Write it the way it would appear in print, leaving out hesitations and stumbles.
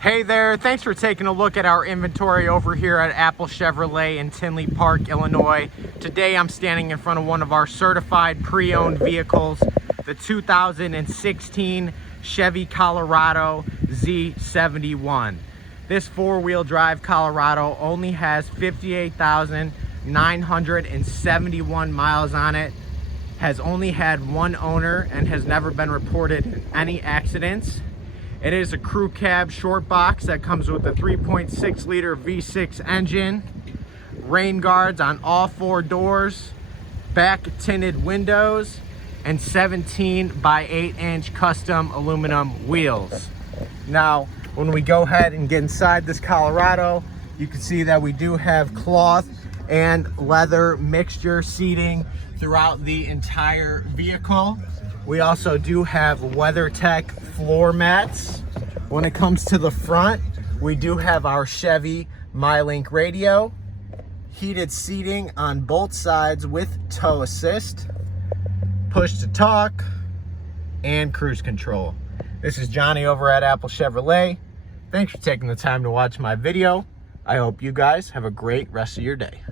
Hey there, thanks for taking a look at our inventory over here at Apple Chevrolet in Tinley Park, Illinois. Today I'm standing in front of one of our certified pre-owned vehicles, the 2016 Chevy Colorado Z71. This four-wheel drive Colorado only has 58,971 miles on it, has only had one owner, and has never been reported in any accidents. It is a crew cab short box that comes with a 3.6 liter V6 engine, rain guards on all four doors, back tinted windows, and 17 by 8-inch custom aluminum wheels. Now, when we go ahead and get inside this Colorado, you can see that we do have cloth and leather mixture seating throughout the entire vehicle. We also do have WeatherTech floor mats. When it comes to the front, we do have our Chevy MyLink radio, heated seating on both sides with tow assist, push to talk, and cruise control. This is Johnny over at Apple Chevrolet. Thanks for taking the time to watch my video. I hope you guys have a great rest of your day.